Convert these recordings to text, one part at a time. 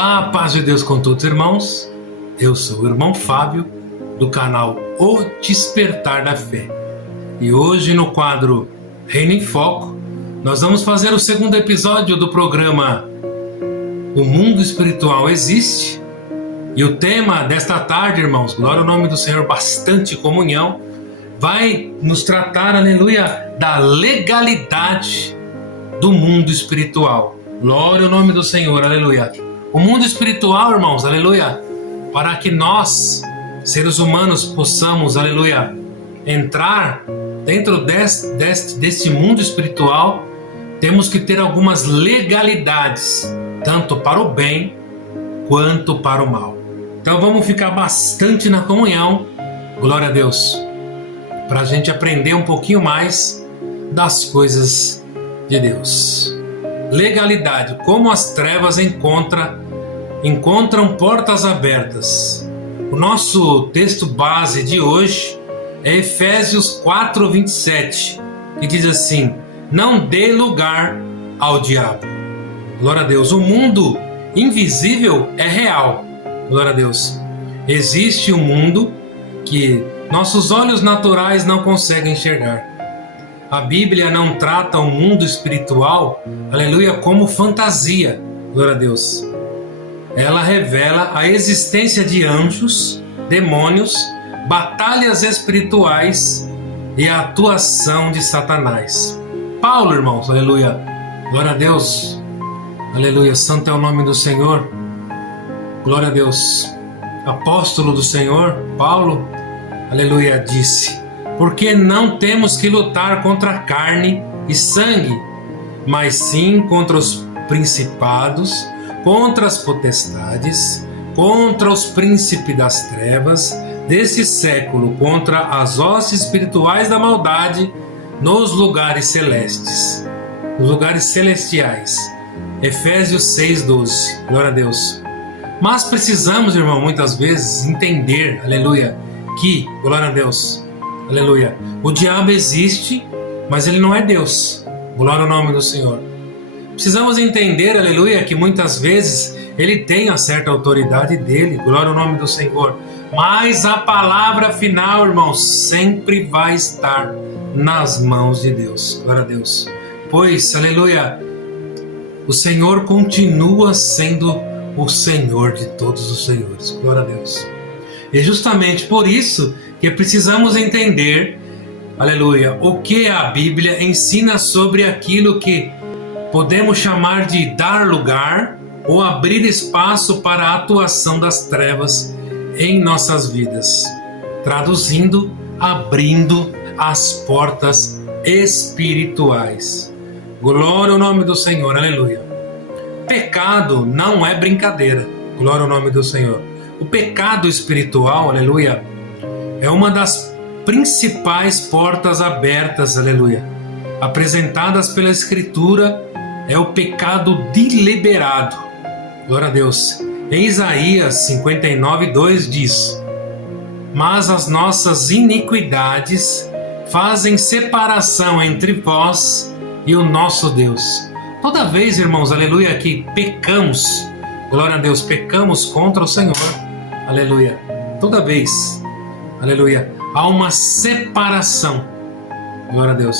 A paz de Deus com todos, irmãos. Eu sou o irmão Fábio, do canal O Despertar da Fé. E hoje, no quadro Reino em Foco, nós vamos fazer o segundo episódio do programa O Mundo Espiritual Existe. E o tema desta tarde, irmãos, glória ao nome do Senhor, bastante comunhão, vai nos tratar, aleluia, da legalidade do mundo espiritual. Glória ao nome do Senhor, aleluia. O mundo espiritual, irmãos, aleluia, para que nós, seres humanos, possamos, aleluia, entrar dentro deste mundo espiritual, temos que ter algumas legalidades, tanto para o bem quanto para o mal. Então vamos ficar bastante na comunhão, glória a Deus, para a gente aprender um pouquinho mais das coisas de Deus. Legalidade, como as trevas encontram portas abertas. O nosso texto base de hoje é Efésios 4:27, que diz assim: não dê lugar ao diabo. Glória a Deus. O mundo invisível é real. Glória a Deus. Existe um mundo que nossos olhos naturais não conseguem enxergar. A Bíblia não trata o mundo espiritual, aleluia, como fantasia. Glória a Deus. Ela revela a existência de anjos, demônios, batalhas espirituais e a atuação de Satanás. Paulo, irmãos, aleluia, glória a Deus, aleluia, santo é o nome do Senhor, glória a Deus, apóstolo do Senhor, Paulo, aleluia, disse: porque não temos que lutar contra carne e sangue, mas sim contra os principados, contra as potestades, contra os príncipes das trevas desse século, contra as hostes espirituais da maldade nos lugares celestes, nos lugares celestiais. Efésios 6:12, glória a Deus. Mas precisamos, irmão, muitas vezes entender, aleluia, que, glória a Deus, aleluia, o diabo existe, mas ele não é Deus. Glória ao nome do Senhor. Precisamos entender, aleluia, que muitas vezes ele tem a certa autoridade dele. Glória ao nome do Senhor. Mas a palavra final, irmãos, sempre vai estar nas mãos de Deus. Glória a Deus. Pois, aleluia, o Senhor continua sendo o Senhor de todos os senhores. Glória a Deus. E justamente por isso que precisamos entender, aleluia, o que a Bíblia ensina sobre aquilo que podemos chamar de dar lugar ou abrir espaço para a atuação das trevas em nossas vidas. Traduzindo, abrindo as portas espirituais. Glória ao nome do Senhor, aleluia. Pecado não é brincadeira. Glória ao nome do Senhor. O pecado espiritual, aleluia, é uma das principais portas abertas, aleluia, apresentadas pela Escritura. É o pecado deliberado. Glória a Deus. Em Isaías 59:2 diz: mas as nossas iniquidades fazem separação entre vós e o nosso Deus. Toda vez, irmãos, aleluia, que pecamos, glória a Deus, pecamos contra o Senhor, aleluia, toda vez, aleluia, há uma separação, glória a Deus,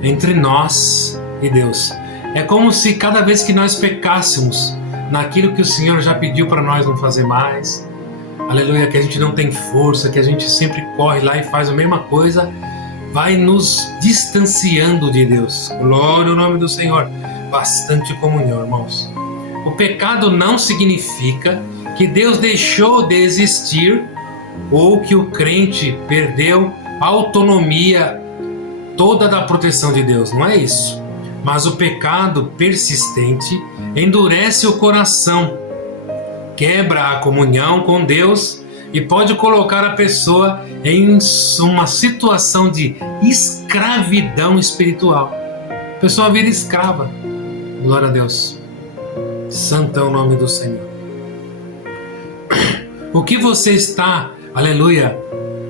entre nós e Deus. É como se cada vez que nós pecássemos naquilo que o Senhor já pediu para nós não fazer mais, aleluia, que a gente não tem força, que a gente sempre corre lá e faz a mesma coisa, vai nos distanciando de Deus. Glória ao nome do Senhor. Bastante comunhão, irmãos. O pecado não significa que Deus deixou de existir ou que o crente perdeu a autonomia toda da proteção de Deus. Não é isso. Mas o pecado persistente endurece o coração, quebra a comunhão com Deus e pode colocar a pessoa em uma situação de escravidão espiritual. A pessoa vira escrava. Glória a Deus. Santo é o nome do Senhor. O que você está, aleluia,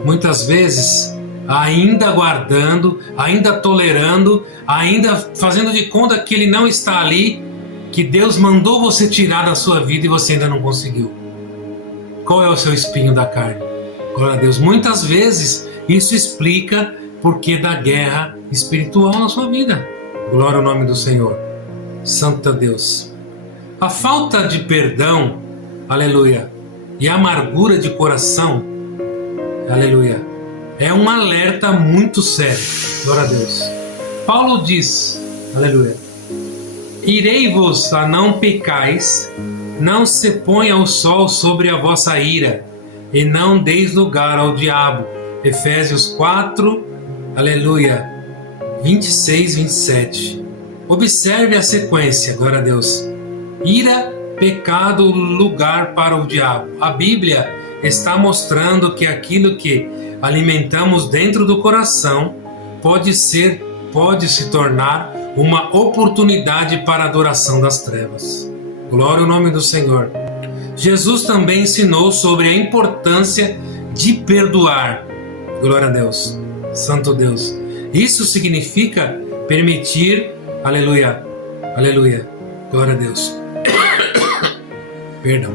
muitas vezes ainda guardando, ainda tolerando, ainda fazendo de conta que ele não está ali, que Deus mandou você tirar da sua vida e você ainda não conseguiu? Qual é o seu espinho da carne? Glória a Deus. Muitas vezes isso explica por que da guerra espiritual na sua vida. Glória ao nome do Senhor. Santo Deus. A falta de perdão, aleluia, e a amargura de coração, aleluia, é um alerta muito sério. Glória a Deus. Paulo diz, aleluia, irei-vos a não pecais, não se ponha o sol sobre a vossa ira, e não deis lugar ao diabo. Efésios 4, aleluia, 26, 27. Observe a sequência, glória a Deus. Ira, pecado, lugar para o diabo. A Bíblia está mostrando que aquilo que alimentamos dentro do coração pode se tornar uma oportunidade para a adoração das trevas. Glória ao nome do Senhor. Jesus também ensinou sobre a importância de perdoar. Glória a Deus. Santo Deus. Isso significa permitir, aleluia, aleluia, glória a Deus. Perdão.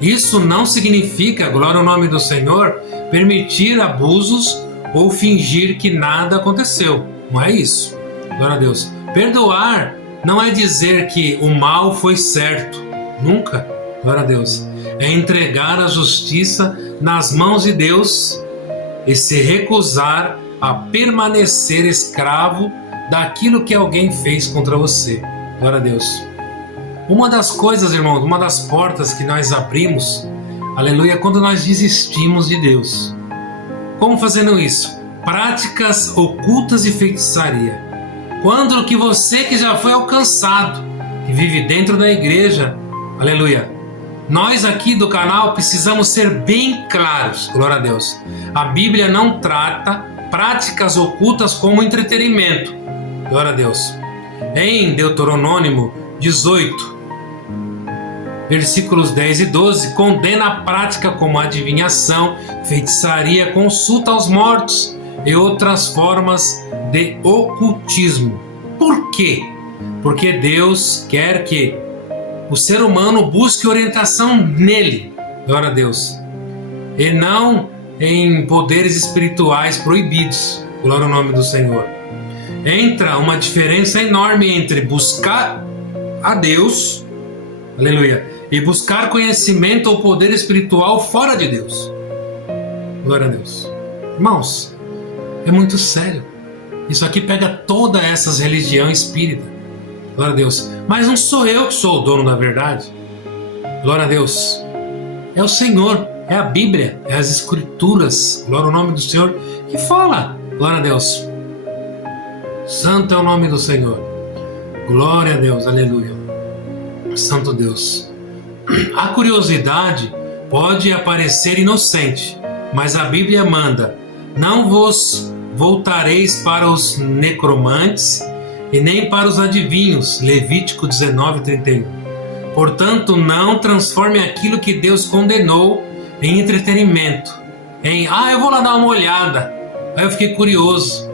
Isso não significa, glória ao nome do Senhor, permitir abusos ou fingir que nada aconteceu. Não é isso. Glória a Deus. Perdoar não é dizer que o mal foi certo. Nunca. Glória a Deus. É entregar a justiça nas mãos de Deus e se recusar a permanecer escravo daquilo que alguém fez contra você. Glória a Deus. Uma das coisas, irmãos, uma das portas que nós abrimos, aleluia, quando nós desistimos de Deus. Como fazendo isso? Práticas ocultas e feitiçaria. Quando que você que já foi alcançado, que vive dentro da igreja, aleluia, nós aqui do canal precisamos ser bem claros, glória a Deus. A Bíblia não trata práticas ocultas como entretenimento, glória a Deus. Em Deuteronômio 18, versículos 10 e 12, condena a prática como adivinhação, feitiçaria, consulta aos mortos e outras formas de ocultismo. Por quê? Porque Deus quer que o ser humano busque orientação nele, glória a Deus, e não em poderes espirituais proibidos, glória ao nome do Senhor. Entra uma diferença enorme entre buscar a Deus, aleluia, e buscar conhecimento ou poder espiritual fora de Deus. Glória a Deus. Irmãos, é muito sério. Isso aqui pega toda essas religiões espírita. Glória a Deus. Mas não sou eu que sou o dono da verdade. Glória a Deus. É o Senhor, é a Bíblia, é as Escrituras. Glória ao nome do Senhor que fala. Glória a Deus. Santo é o nome do Senhor. Glória a Deus, aleluia. Santo Deus. A curiosidade pode parecer inocente, mas a Bíblia manda: não vos voltareis para os necromantes e nem para os adivinhos. Levítico 19:31. Portanto, não transforme aquilo que Deus condenou em entretenimento, em eu vou lá dar uma olhada, aí eu fiquei curioso.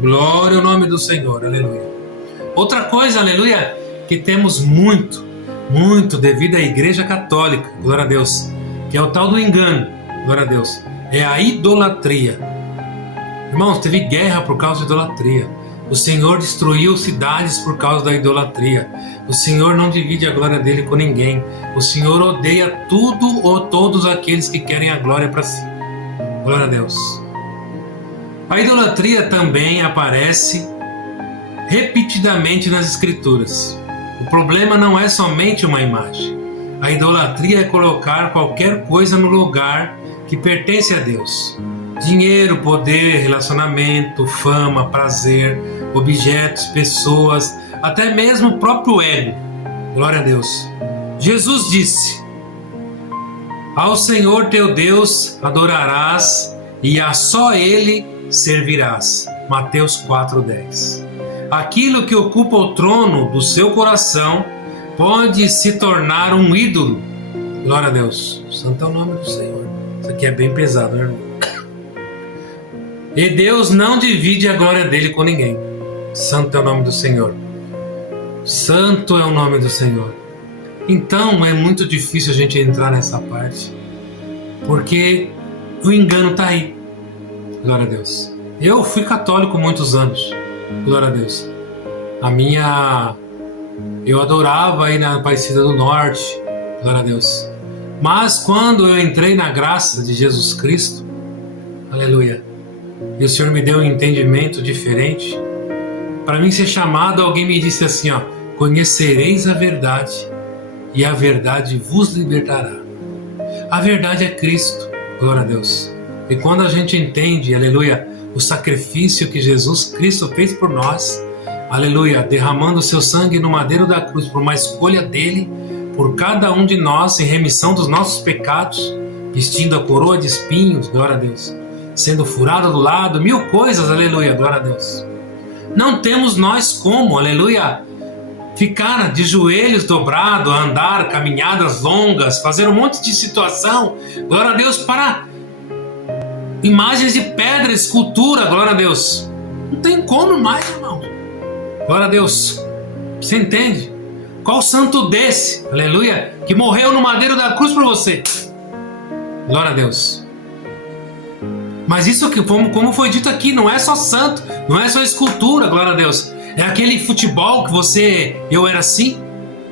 Glória ao nome do Senhor, aleluia. Outra coisa, aleluia, que temos muito devido à Igreja Católica, glória a Deus, que é o tal do engano, glória a Deus, é a idolatria. Irmãos, teve guerra por causa de idolatria. O Senhor destruiu cidades por causa da idolatria. O Senhor não divide a glória dele com ninguém. O Senhor odeia tudo ou todos aqueles que querem a glória para si. Glória a Deus. A idolatria também aparece repetidamente nas Escrituras. O problema não é somente uma imagem. A idolatria é colocar qualquer coisa no lugar que pertence a Deus. Dinheiro, poder, relacionamento, fama, prazer, objetos, pessoas, até mesmo o próprio ego. Glória a Deus. Jesus disse: ao Senhor teu Deus adorarás e a só Ele servirás. Mateus 4:10. Aquilo que ocupa o trono do seu coração pode se tornar um ídolo. Glória a Deus. Santo é o nome do Senhor. Isso aqui é bem pesado, né, irmão? E Deus não divide a glória dele com ninguém. Santo é o nome do Senhor. Santo é o nome do Senhor. Então é muito difícil a gente entrar nessa parte, porque o engano está aí. Glória a Deus. Eu fui católico muitos anos. Glória a Deus. Eu adorava aí na Aparecida do Norte. Glória a Deus. Mas quando eu entrei na graça de Jesus Cristo, aleluia, e o Senhor me deu um entendimento diferente, para mim ser chamado, alguém me disse assim, ó: conhecereis a verdade, e a verdade vos libertará. A verdade é Cristo. Glória a Deus. E quando a gente entende, aleluia, o sacrifício que Jesus Cristo fez por nós, aleluia, derramando o seu sangue no madeiro da cruz por uma escolha dele, por cada um de nós, em remissão dos nossos pecados, vestindo a coroa de espinhos, glória a Deus, sendo furado do lado, mil coisas, aleluia, glória a Deus. Não temos nós como, aleluia, ficar de joelhos dobrados, andar caminhadas longas, fazer um monte de situação, glória a Deus, para imagens de pedra, escultura, glória a Deus. Não tem como mais, irmão. Glória a Deus. Você entende? Qual santo desse, aleluia, que morreu no madeiro da cruz por você? Glória a Deus. Mas isso que, como foi dito aqui, não é só santo, não é só escultura, glória a Deus. É aquele futebol que eu era assim,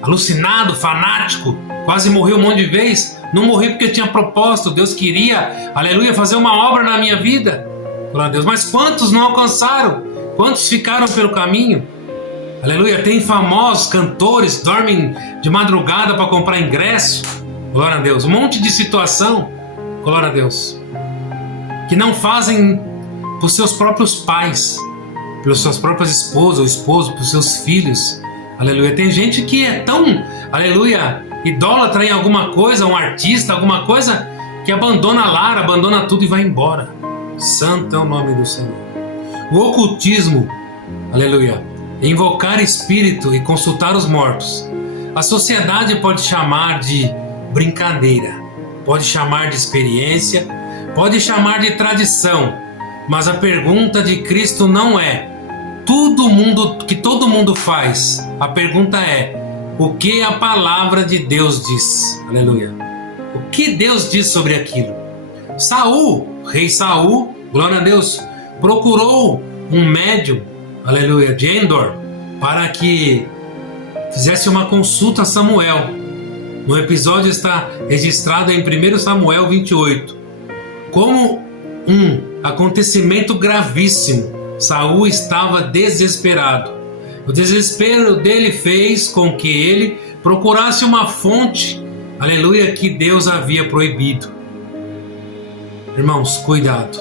alucinado, fanático, quase morri um monte de vezes. Não morri porque tinha propósito, Deus queria, aleluia, fazer uma obra na minha vida. Glória a Deus. Mas quantos não alcançaram? Quantos ficaram pelo caminho? Aleluia, tem famosos cantores, dormem de madrugada para comprar ingresso. Glória a Deus. Um monte de situação. Glória a Deus. Que não fazem por seus próprios pais, pelas suas próprias esposas ou esposo, por seus filhos. Aleluia. Tem gente que é tão, aleluia, idólatra em alguma coisa, um artista, alguma coisa, que abandona lar, abandona tudo e vai embora. Santo é o nome do Senhor. O ocultismo, aleluia, invocar espírito e consultar os mortos. A sociedade pode chamar de brincadeira, pode chamar de experiência, pode chamar de tradição, mas a pergunta de Cristo não é que todo mundo faz. A pergunta é: o que a palavra de Deus diz? Aleluia. O que Deus diz sobre aquilo? Saul, rei Saul, glória a Deus, procurou um médium, aleluia, de Endor, para que fizesse uma consulta a Samuel. No episódio está registrado em 1 Samuel 28. Como um acontecimento gravíssimo, Saul estava desesperado. O desespero dele fez com que ele procurasse uma fonte, aleluia, que Deus havia proibido. Irmãos, cuidado.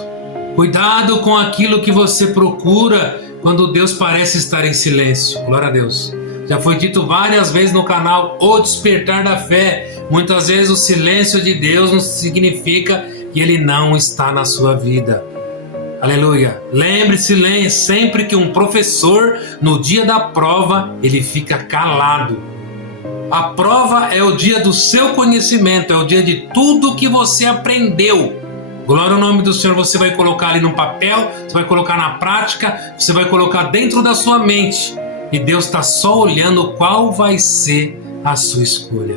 Cuidado com aquilo que você procura quando Deus parece estar em silêncio. Glória a Deus. Já foi dito várias vezes no canal O Despertar da Fé. Muitas vezes o silêncio de Deus não significa que Ele não está na sua vida. Aleluia. Lembre-se sempre que um professor, no dia da prova, ele fica calado. A prova é o dia do seu conhecimento, é o dia de tudo que você aprendeu. Glória ao nome do Senhor. Você vai colocar ali no papel, você vai colocar na prática, você vai colocar dentro da sua mente. E Deus está só olhando qual vai ser a sua escolha.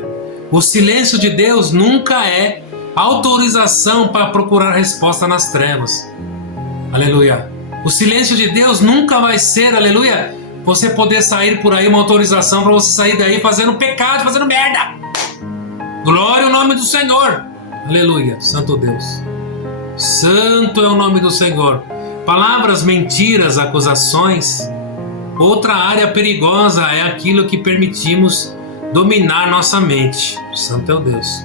O silêncio de Deus nunca é autorização para procurar resposta nas trevas. Aleluia. O silêncio de Deus nunca vai ser, aleluia, você poder sair por aí, uma autorização para você sair daí fazendo pecado, fazendo merda. Glória ao nome do Senhor. Aleluia. Santo Deus. Santo é o nome do Senhor. Palavras, mentiras, acusações. Outra área perigosa é aquilo que permitimos dominar nossa mente. Santo é o Deus.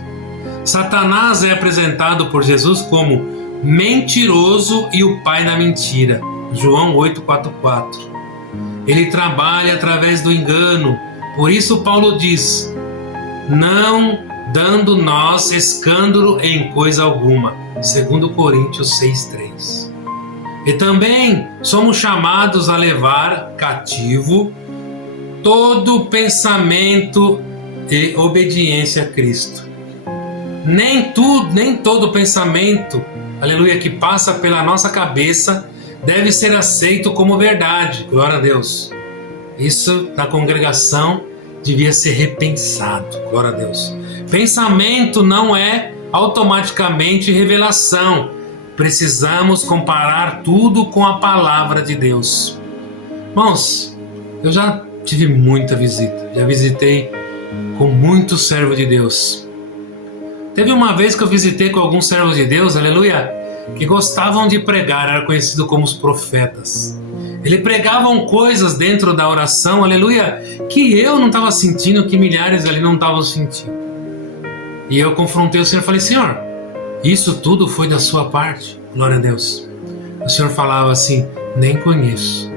Satanás é apresentado por Jesus como mentiroso e o pai da mentira. João 8,44. Ele trabalha através do engano. Por isso Paulo diz: não dando nós escândalo em coisa alguma. 2 Coríntios 6,3. E também somos chamados a levar cativo todo pensamento e obediência a Cristo. Nem todo pensamento, aleluia, que passa pela nossa cabeça deve ser aceito como verdade. Glória a Deus. Isso na congregação devia ser repensado. Glória a Deus. Pensamento não é automaticamente revelação. Precisamos comparar tudo com a palavra de Deus. Irmãos, eu já tive muita visita. Já visitei com muitos servos de Deus. Teve uma vez que eu visitei com alguns servos de Deus, aleluia, que gostavam de pregar, era conhecido como os profetas. Eles pregavam coisas dentro da oração, aleluia, que eu não estava sentindo, que milhares ali não estavam sentindo. E eu confrontei o Senhor e falei, Senhor, isso tudo foi da sua parte? Glória a Deus. O Senhor falava assim, nem conheço.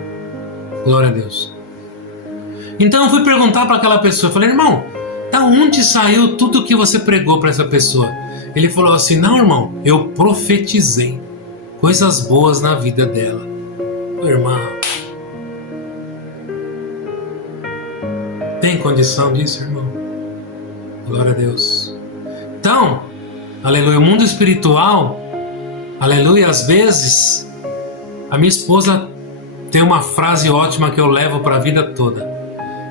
Glória a Deus. Então eu fui perguntar para aquela pessoa, falei, irmão, da onde saiu tudo que você pregou para essa pessoa? Ele falou assim, não, irmão, eu profetizei coisas boas na vida dela. Ô, irmão, tem condição disso, irmão? Glória a Deus. Então, aleluia, o mundo espiritual, aleluia, às vezes, a minha esposa tem uma frase ótima que eu levo para a vida toda.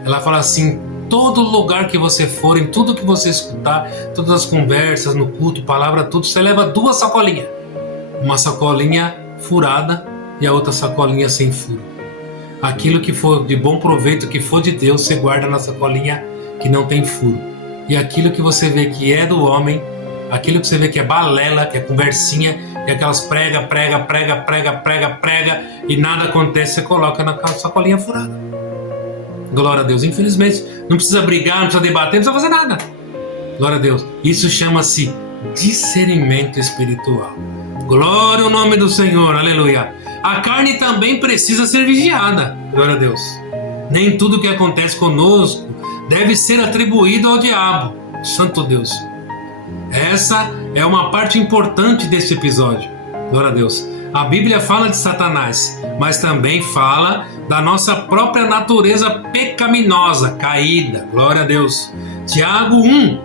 Ela fala assim, todo lugar que você for, em tudo que você escutar, todas as conversas, no culto, palavra, tudo, você leva 2 sacolinhas. Uma sacolinha furada e a outra sacolinha sem furo. Aquilo que for de bom proveito, que for de Deus, você guarda na sacolinha que não tem furo. E aquilo que você vê que é do homem, aquilo que você vê que é balela, que é conversinha, que é aquelas prega e nada acontece, você coloca na sacolinha furada. Glória a Deus. Infelizmente, não precisa brigar, não precisa debater, não precisa fazer nada. Glória a Deus. Isso chama-se discernimento espiritual. Glória ao nome do Senhor, aleluia. A carne também precisa ser vigiada. Glória a Deus. Nem tudo que acontece conosco deve ser atribuído ao diabo. Santo Deus. Essa é uma parte importante deste episódio. Glória a Deus. A Bíblia fala de Satanás, mas também fala da nossa própria natureza pecaminosa, caída. Glória a Deus. Tiago 1,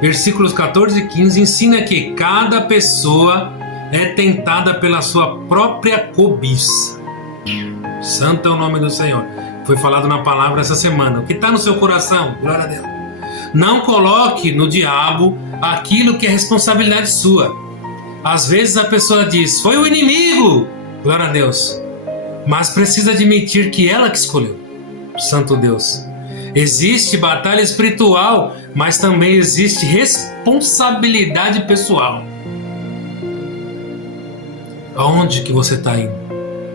versículos 14 e 15 ensina que cada pessoa é tentada pela sua própria cobiça. Santo é o nome do Senhor. Foi falado na palavra essa semana. O que está no seu coração? Glória a Deus. Não coloque no diabo aquilo que é responsabilidade sua. Às vezes a pessoa diz, foi o inimigo. Glória a Deus. Mas precisa admitir que ela que escolheu. Santo Deus. Existe batalha espiritual, mas também existe responsabilidade pessoal. Aonde que você está indo?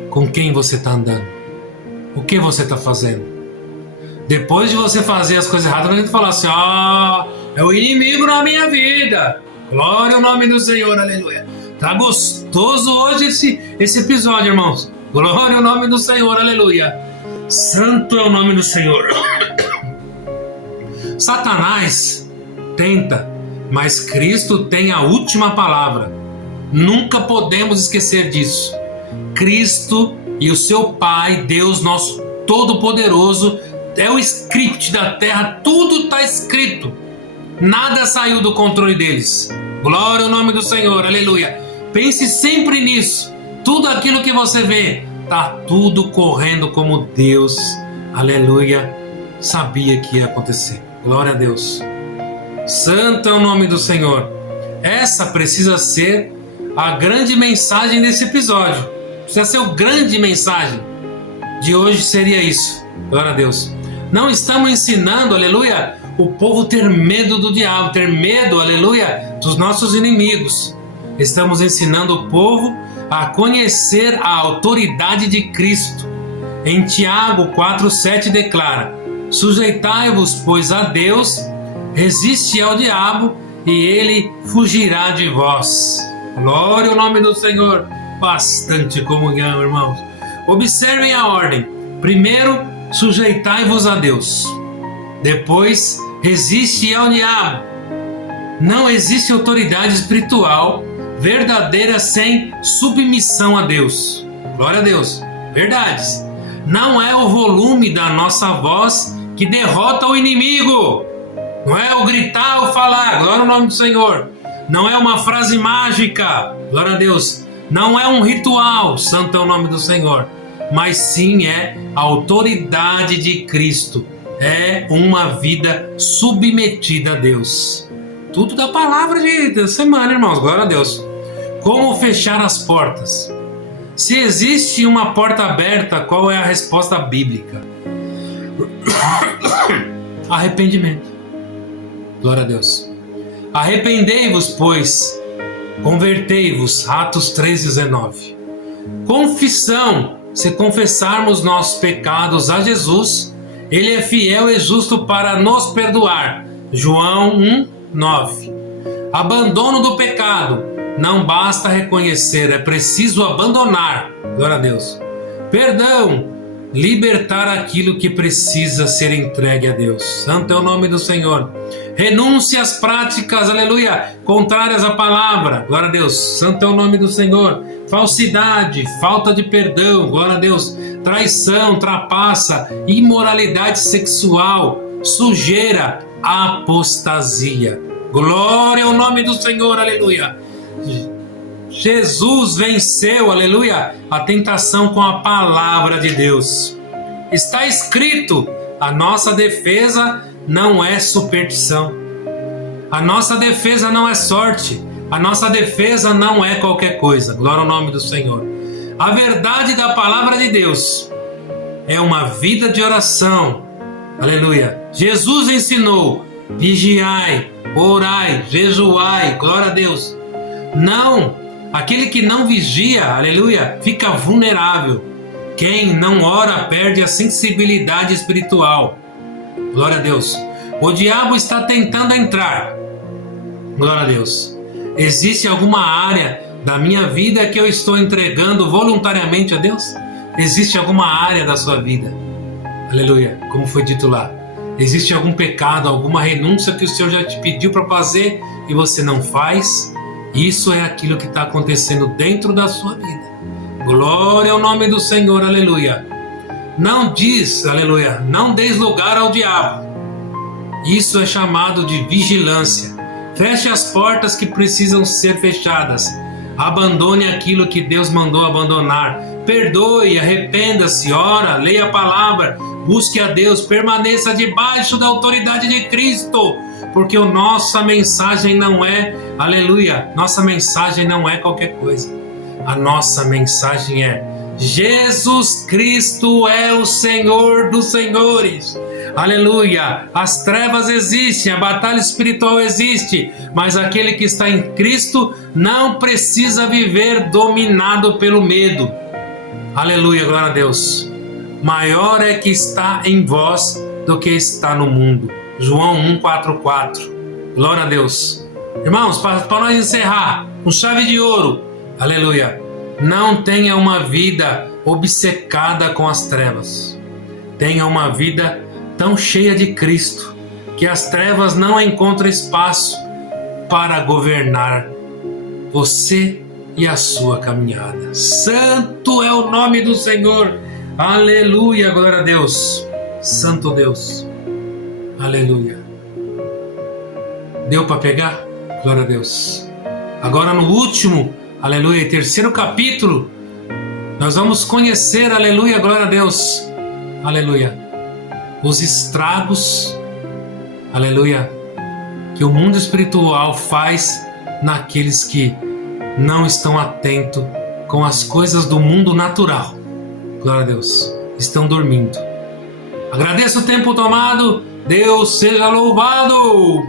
Com quem você está andando? O que você está fazendo? Depois de você fazer as coisas erradas, a gente fala assim, é o inimigo na minha vida. Glória ao nome do Senhor, aleluia. Tá gostoso hoje esse episódio, irmãos. Glória ao nome do Senhor, aleluia. Santo é o nome do Senhor. Satanás tenta, mas Cristo tem a última palavra. Nunca podemos esquecer disso. Cristo e o seu Pai, Deus nosso Todo-Poderoso, é o script da terra, tudo está escrito. Nada saiu do controle deles. Glória ao nome do Senhor, aleluia. Pense sempre nisso. Tudo aquilo que você vê, está tudo correndo como Deus, aleluia, sabia que ia acontecer. Glória a Deus. Santo é o nome do Senhor. Essa precisa ser a grande mensagem desse episódio. Precisa ser a grande mensagem de hoje, seria isso. Glória a Deus. Não estamos ensinando, aleluia, o povo ter medo do diabo, ter medo, aleluia, dos nossos inimigos. Estamos ensinando o povo a conhecer a autoridade de Cristo. Em Tiago 4,7 declara: sujeitai-vos, pois, a Deus, resiste ao diabo e ele fugirá de vós. Glória ao nome do Senhor. Bastante comunhão, irmãos. Observem a ordem. Primeiro, sujeitai-vos a Deus. Depois, resiste ao diabo. Não existe autoridade espiritual verdadeira sem submissão a Deus. Glória a Deus. Verdades. Não é o volume da nossa voz que derrota o inimigo. Não é o gritar ou falar. Glória ao nome do Senhor. Não é uma frase mágica. Glória a Deus. Não é um ritual. Santo é o nome do Senhor. mas sim é a autoridade de Cristo. É uma vida submetida a Deus. Tudo da palavra da semana, irmãos. Glória a Deus. Como fechar as portas? Se existe uma porta aberta, qual é a resposta bíblica? Arrependimento. Glória a Deus. Arrependei-vos, pois, convertei-vos. Atos 3,19. Confissão. Se confessarmos nossos pecados a Jesus, Ele é fiel e justo para nos perdoar. João 1,9. Abandono do pecado. Não basta reconhecer, é preciso abandonar. Glória a Deus. Perdão. Libertar aquilo que precisa ser entregue a Deus. Santo é o nome do Senhor. Renúncia às práticas, aleluia, contrárias à palavra. Glória a Deus. Santo é o nome do Senhor. Falsidade, falta de perdão. Glória a Deus. Traição, trapaça, imoralidade sexual, sujeira, apostasia. Glória ao nome do Senhor, aleluia. Jesus venceu, aleluia, a tentação com a palavra de Deus. Está escrito, a nossa defesa não é superstição. A nossa defesa não é sorte. A nossa defesa não é qualquer coisa. Glória ao nome do Senhor. A verdade da palavra de Deus é uma vida de oração. Aleluia. Jesus ensinou, vigiai, orai, jejuai. Glória a Deus. Não, aquele que não vigia, aleluia, fica vulnerável. Quem não ora perde a sensibilidade espiritual. Glória a Deus. O diabo está tentando entrar. Glória a Deus. Existe alguma área da minha vida que eu estou entregando voluntariamente a Deus? Existe alguma área da sua vida? Aleluia. Como foi dito lá. Existe algum pecado, alguma renúncia que o Senhor já te pediu para fazer e você não faz? Isso é aquilo que está acontecendo dentro da sua vida. Glória ao nome do Senhor. Aleluia. Não diz, aleluia, não deis lugar ao diabo. Isso é chamado de vigilância. Feche as portas que precisam ser fechadas. Abandone aquilo que Deus mandou abandonar. Perdoe, arrependa-se, ora, leia a palavra, busque a Deus, permaneça debaixo da autoridade de Cristo, porque a nossa mensagem não é, aleluia, nossa mensagem não é qualquer coisa. A nossa mensagem é: Jesus Cristo é o Senhor dos senhores. Aleluia. As trevas existem, a batalha espiritual existe, mas aquele que está em Cristo não precisa viver dominado pelo medo. Aleluia, glória a Deus. Maior é que está em vós do que está no mundo. João 1,4,4. Glória a Deus. Irmãos, para nós encerrar com chave de ouro, aleluia, não tenha uma vida obcecada com as trevas. Tenha uma vida tão cheia de Cristo que as trevas não encontram espaço para governar você e a sua caminhada. Santo é o nome do Senhor. Aleluia, glória a Deus. Santo Deus. Aleluia. Deu para pegar? Glória a Deus. Agora no último, aleluia, terceiro capítulo, nós vamos conhecer, aleluia, glória a Deus, aleluia, os estragos, aleluia, que o mundo espiritual faz naqueles que não estão atentos com as coisas do mundo natural. Glória a Deus. Estão dormindo. Agradeço o tempo tomado. Deus seja louvado.